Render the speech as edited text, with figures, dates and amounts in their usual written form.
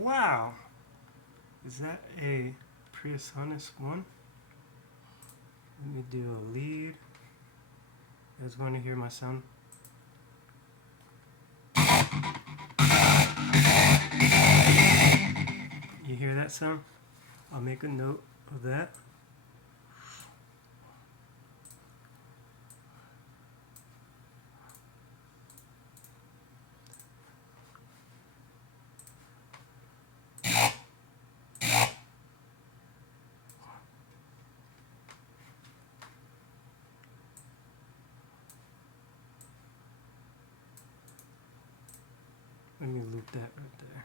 Wow! Is that a Presonus 1? Let me do a lead. You guys going to hear my sound? You hear that sound? I'll make a note of that. Let me loop that right there.